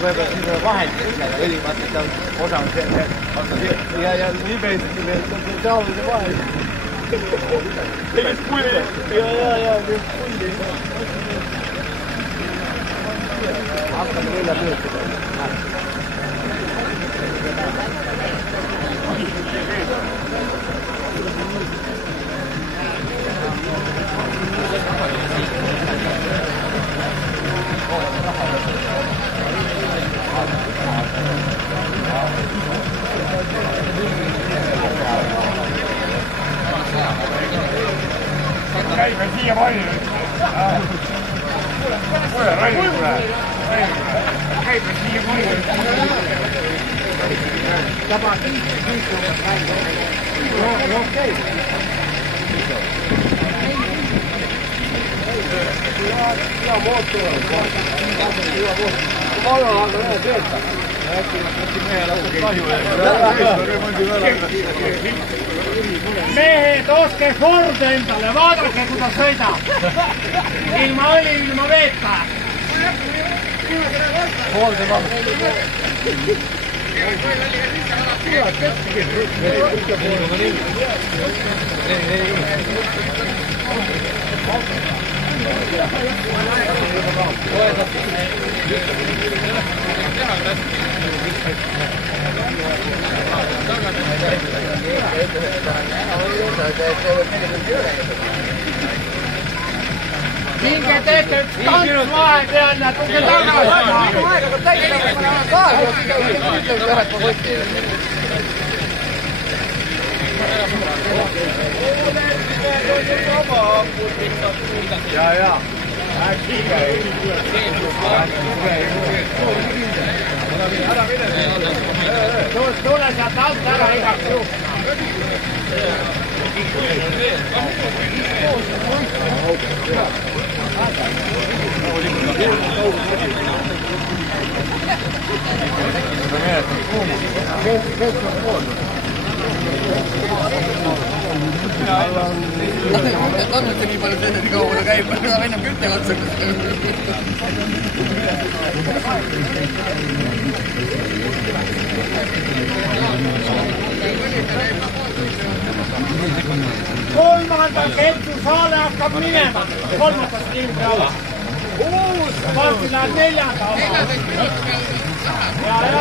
võib-olla vahendid seal õlimata seal osanud ja nimesid spetsiaalse vahendid. Tegid pulli. Ja, tegid pulli. Hakkame üle pöördida. Käime siia palju. Kuule, Raini, kuule. Käime siia palju. Taba kiitu. Okei. Hea mootor. Ma olen aga näe tööta. Äkki mehel hakkab kahju. Mehed, ostke Ford endale, vaadake, kuidas sõidab. Ilma õli, ilma veeta. Hoolde vahel. Minge teete üks tants vahepeal ja tulge tagasi. Minu aega täis kaardi, ütleme ühed ma võtti. Ja. Tule sealt alt ära igaks juhul. Kannate nii palju selle nii kaua käib, aga ennem kütte katsa. Kolmanda kettu saale hakkab minema. Kolmandas liimri ala. Varsti läheb neljanda oma. Ja.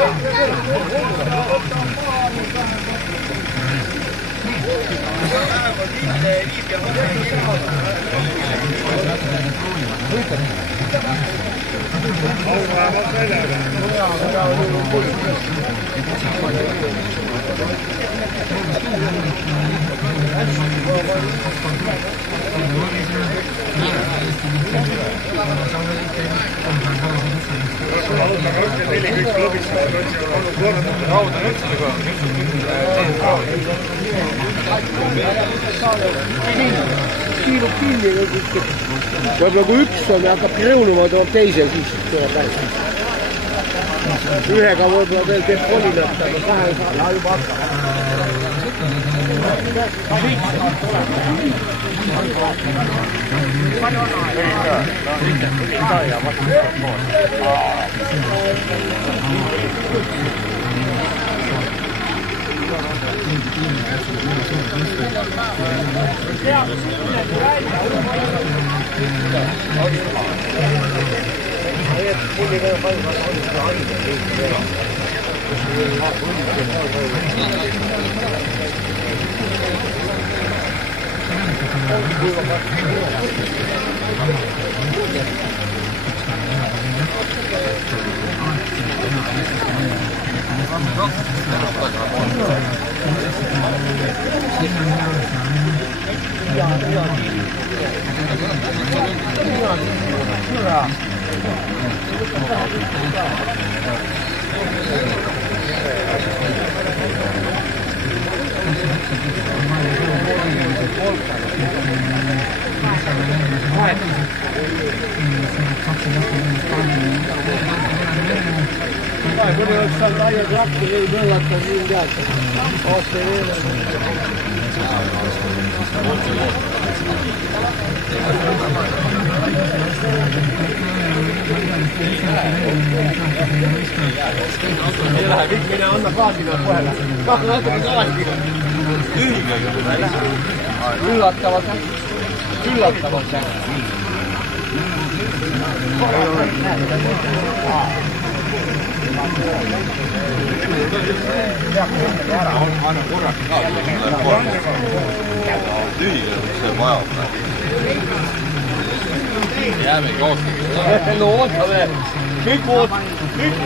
Kiilub kinni, võib-olla kui üks on ja hakkab reunuma, toob teise, siis tuleb päris. Ühega võib-olla veel teeb kolinat, aga kahe saada juba hakkab. Palju on aega? Ja vastu pool. Kui oleks seal laia trakki, ei nõuata siin teada. Oote veel. Ei lähe, kõik mine anna gaasile kohe. Natuke gaasi. Üllatavalt. Anna korraks ka. Lühiga see vajab. Jääme joostama. No ootame. Kõik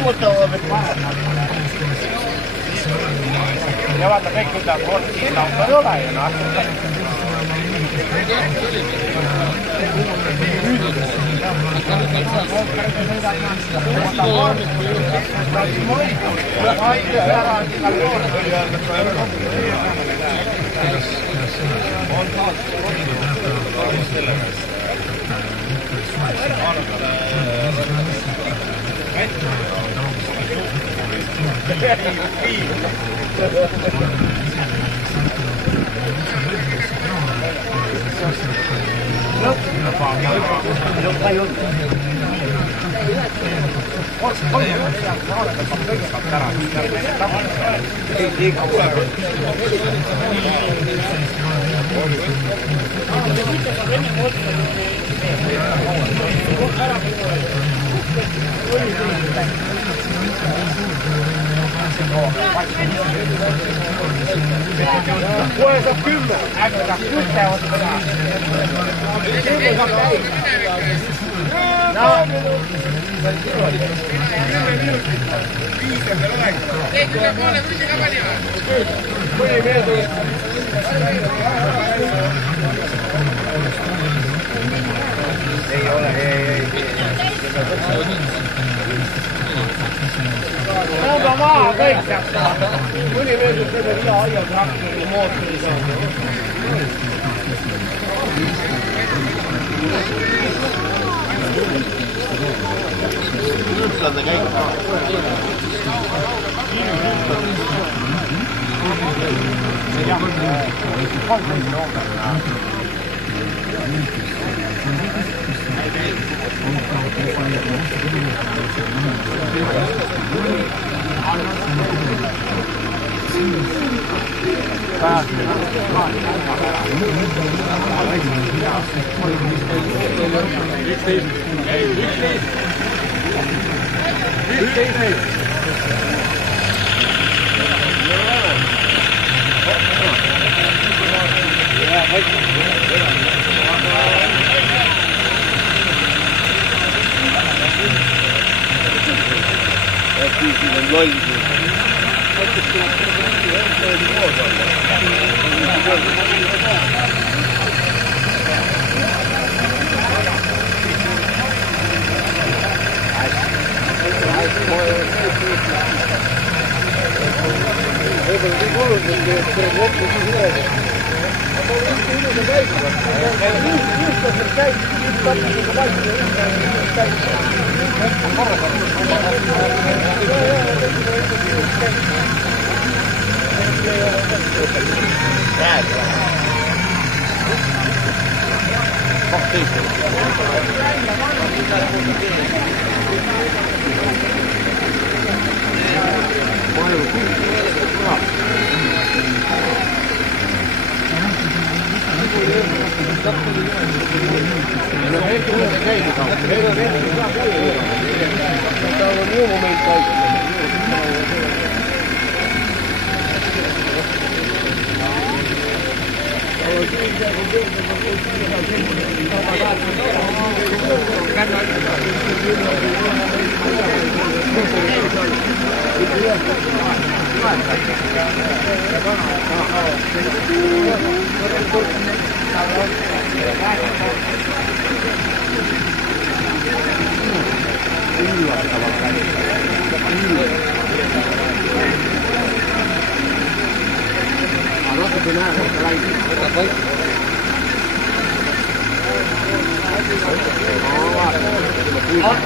ootavad. Ja vaata kõik ütleb, kord siin auto ei ole ja Kohe saab 10. ei ole, ei. Tõmba maha kõik sealt. Mõni meeldib seda üle aia traktori mootori saada. Ühtlane käik.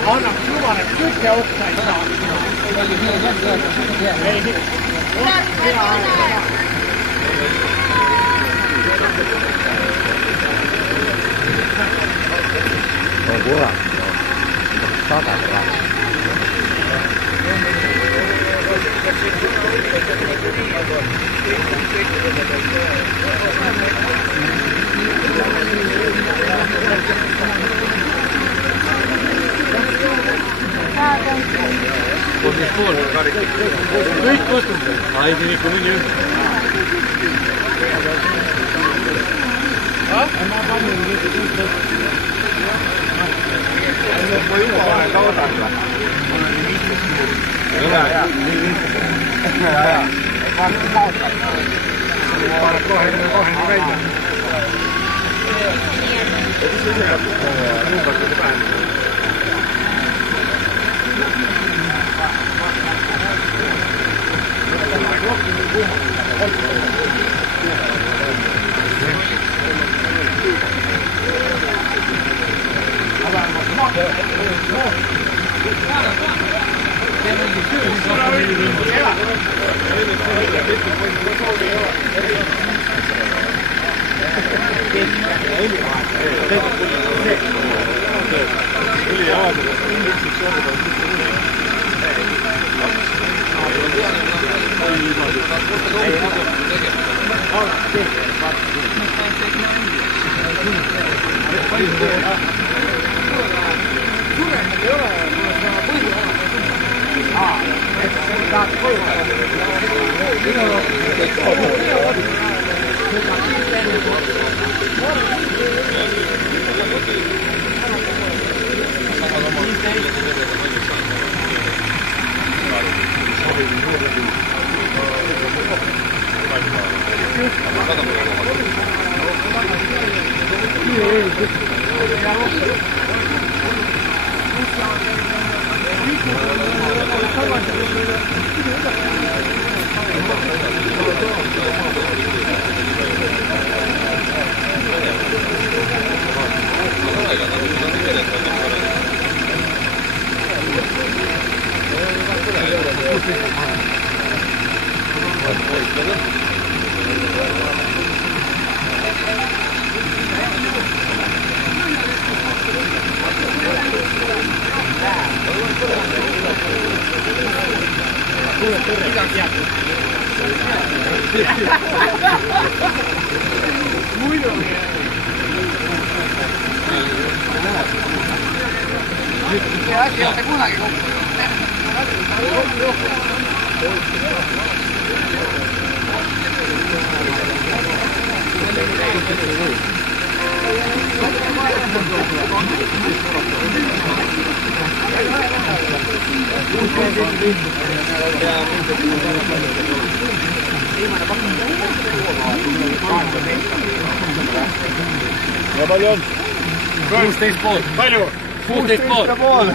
Anna jumalle kytke otsa ei saa. Ei, kurat. Sageli raha. Kõik kostud. Ai, kiriku mingi üks. Ma juba olen kaudalla. Ja. Varsti kaudalla. Kohe välja. Ja palju on? 16 pool. Palju? 16 pool.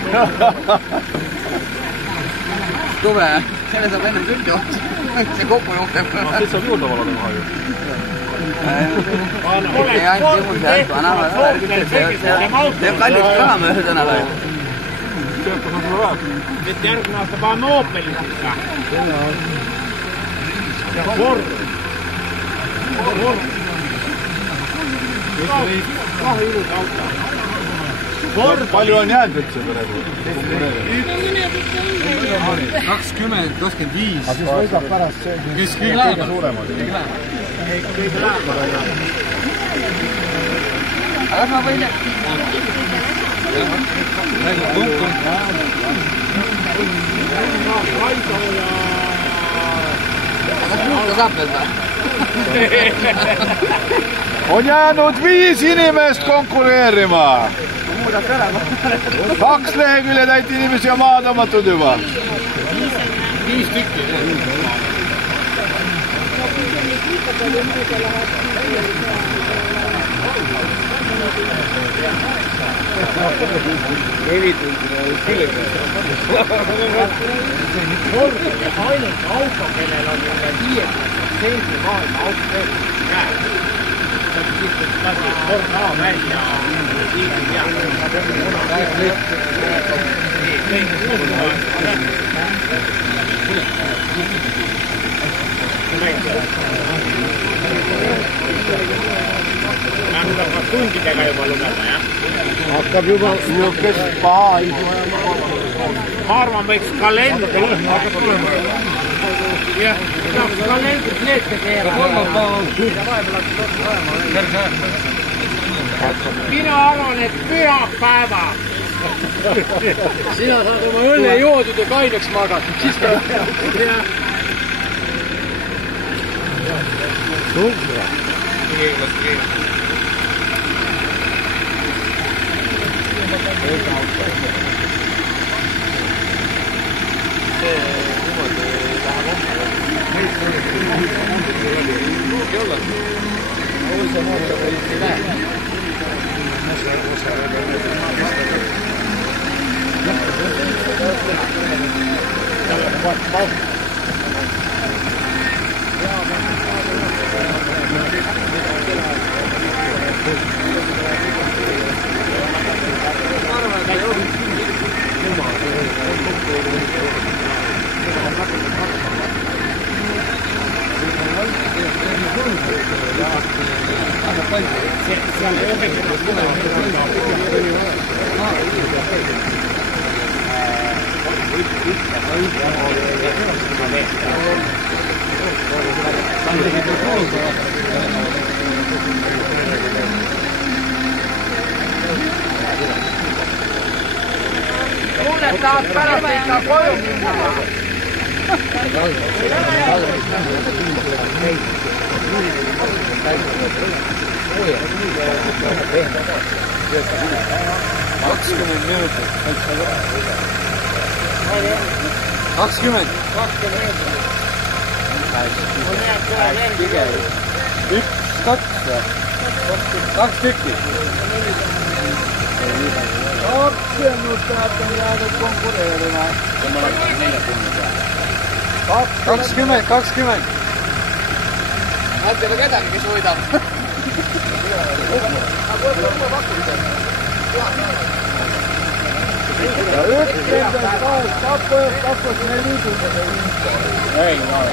Tuve, selle saab enne küll jooksu. See kokku jookseb. See saab juurde valada maha ju. Ei ainult juhul see vanava värgis, see on kallis raha mööda tänava ju. Töötas on sulle vähe. Nyt järgmine aasta paneme Opelissa. Ja Ford. Kahe ilus auto. Ford. Palju on jäänud üldse praegu? 20, 25. Aga siis võidab pärast see, Kes kõige läheb? suuremad. Kõige läheb. Aga ma võin... Kas muuta saab veel või? On jäänud 5 inimest konkureerima. 2 lehekülje täit inimesi on maha tõmmatud juba. 5 tükki. Ford on ainult auto, kellel on 5% maailma auto käes. See on lihtsalt lasib Ford A välja Määrda ka tundidega juba lugeda, jah? hakkab juba niisugust paha isu. Ma arvan, võiks kalendrit. Jah, kalendrit leete keerama. Mina arvan, et pühapäeva. Sina saad oma õlle joodud ja kaineks magatud. Siis ka Suhra. Kuule, saad pärast ikka koju minna. Kaks tükki. Rakennustäät on jäänyt konkureerimaan. 20. Näette ka kedagi, kes võidab. Ja 11 kappos me liikuda. Ei ole.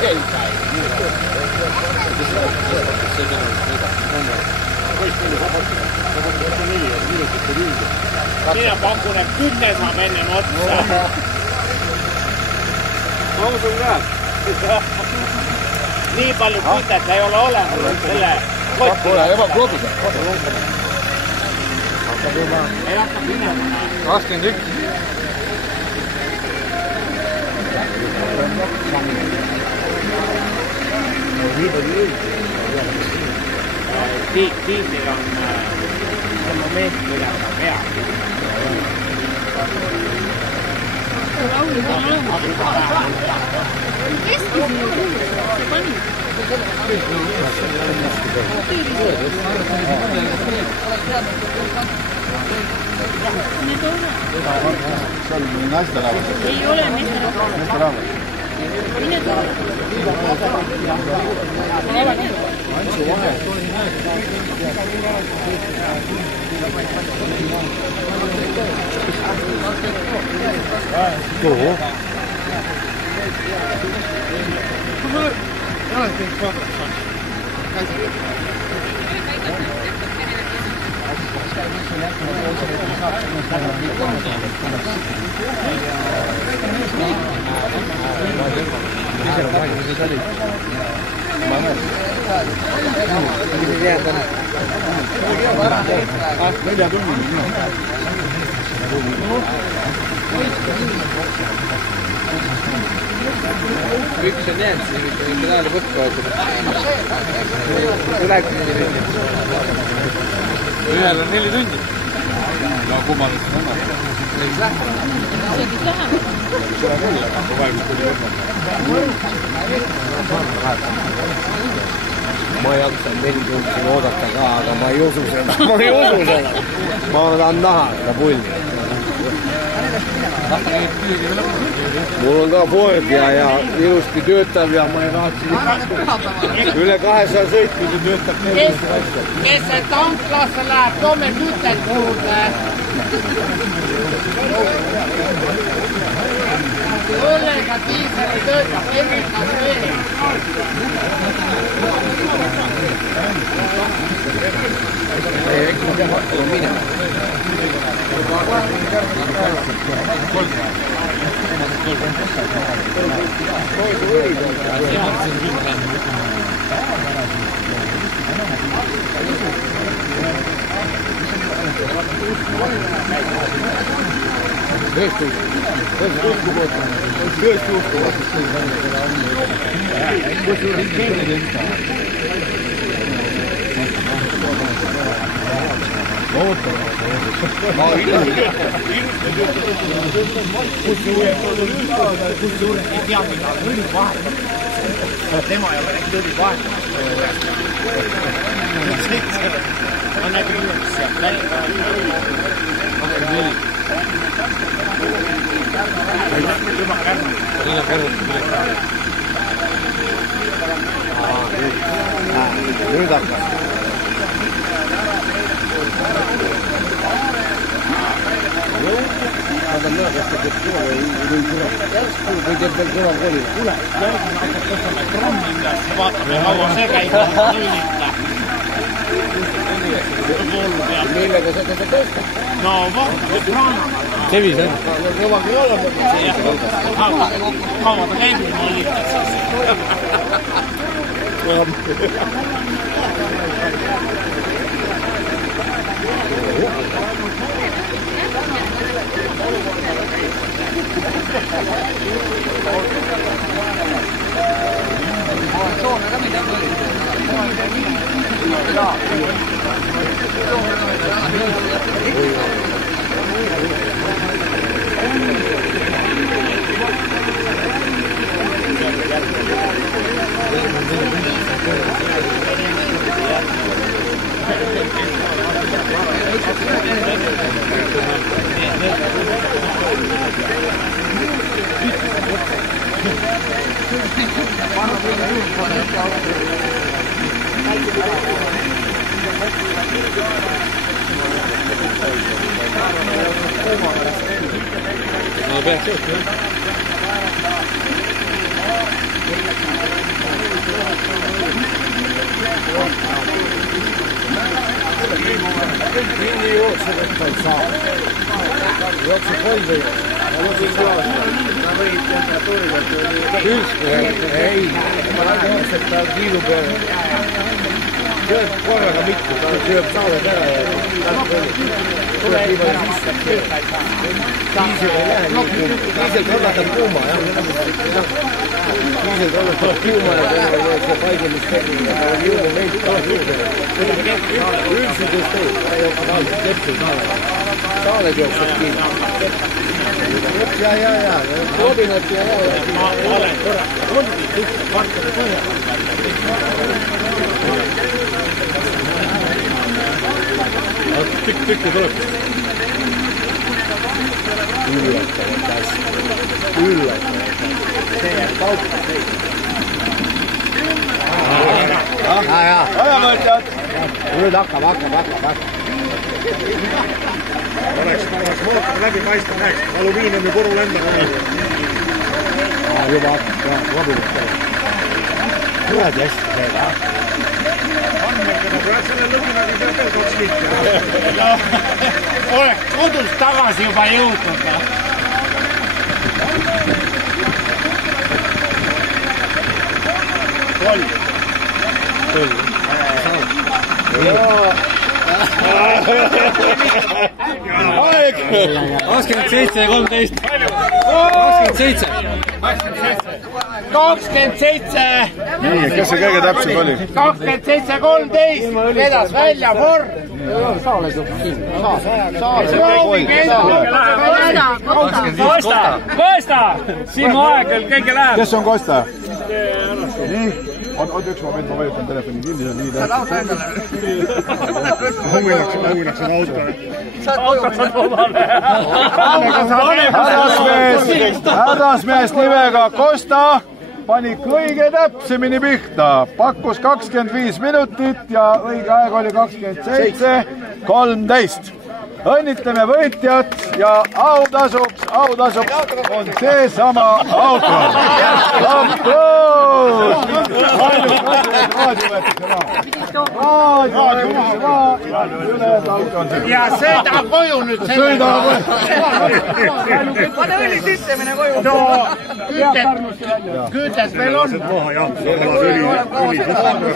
Ei päin. Minä pakun, että 10 saa mennä otsaa. Onko sun rää? Niin paljon pitää, että ei ole olemassa. Voidaan jopa blokita. Ei hakka minä. 21. Tiisillä on semmoinen millä on pea. Ei ole mesterauva. Mine tuolla. Tuo. Üks on jäänud, siis mitte näole võtku võetud. Tuleks nii tundi. Ühel on 4 tundi. No kummal on õnne. Võiks lähme. Sõidis lähemalt. Seda küll, aga kui vaevalt tuli ma ei jaksa 4 tundi oodata ka, aga ma ei usu seda. Ma tahan näha seda pulli. Mul on ka Ford ja ilusti töötab ja ma ei raatsi üle 200 sõitnud ja töötab Kes see tanklasse läheb, toome kütet juurde. Õllega diisel töötab emikas veel. Tema ei ole äkki õli vahetamast. Ma nägin üles sealt välja. Juba kärnud. Nüüd hakkas. Nad on lõõgast, et kuule või tule. Või teeb veel kõva kooli. Kuule, järgmine hakkab tõstame trommi üles ja vaatame, kaua see käib. Millega sa teda tõsta? No vaatame kraanaga. Sevis, jah? Kõva küll olema. Kaua ta käib, ma olitad siis. No peaks just, jah. Mingi jookseb, et ta ei saa. Jookseb kolde jookseb. Ta võid temperatuuriga. Ei, ma lähen jookseb ta kiilu peale. Sööb korraga mitte, ta sööb saavad ära ja tuleb nii palju sisse. Diisel ei lähe nii kuuma. Diisel kannatab kuuma, jah. Diisel kannatab kuuma ja see paigemistegin ja jõudu meilt tuleb juurde. Ülsidest ei, ta ei ole tavaliselt teppil saanud. Saaled jookseb kiinni. Ja. Klobinat ja Ma olen korra kondi tükk kvartali põhjal. Tükk tuleb. Üllatavalt hästi. See jääb kaupa teid. Ajamõtjad! Nüüd hakkab. Oleks mootor läbi paista näeks, alumiiniumi puru lendab. Juba hakkab, jah, labunat käib. Kuradi hästi teed, jah. Praegu selle lõginaga peab veel 2 liiki. Oleks kodust tagasi juba jõudnud. Kolm. Aeg! 27 ja 13. 27. 27. Nii, kes see kõige täpsem oli? 27-13. Vedas välja Ford. Kosta! Sinu aeg on kõige läheb. Kes on Kosta? Nii, oot üks moment, ma vajutan telefoni kinni, see on nii tähtsalt. Õuinaksid auto. Hädasmees nimega Kosta pani kõige täpsemini pihta. Pakkus 25 minutit ja õige aeg oli 27.13. õnnitleme võitjat ja autasuks on seesama auto. Applaus! Ja sõida koju nüüd Sõida Pane õli sisse, mine koju. No, kütet veel on. Maha jah, õli sisse.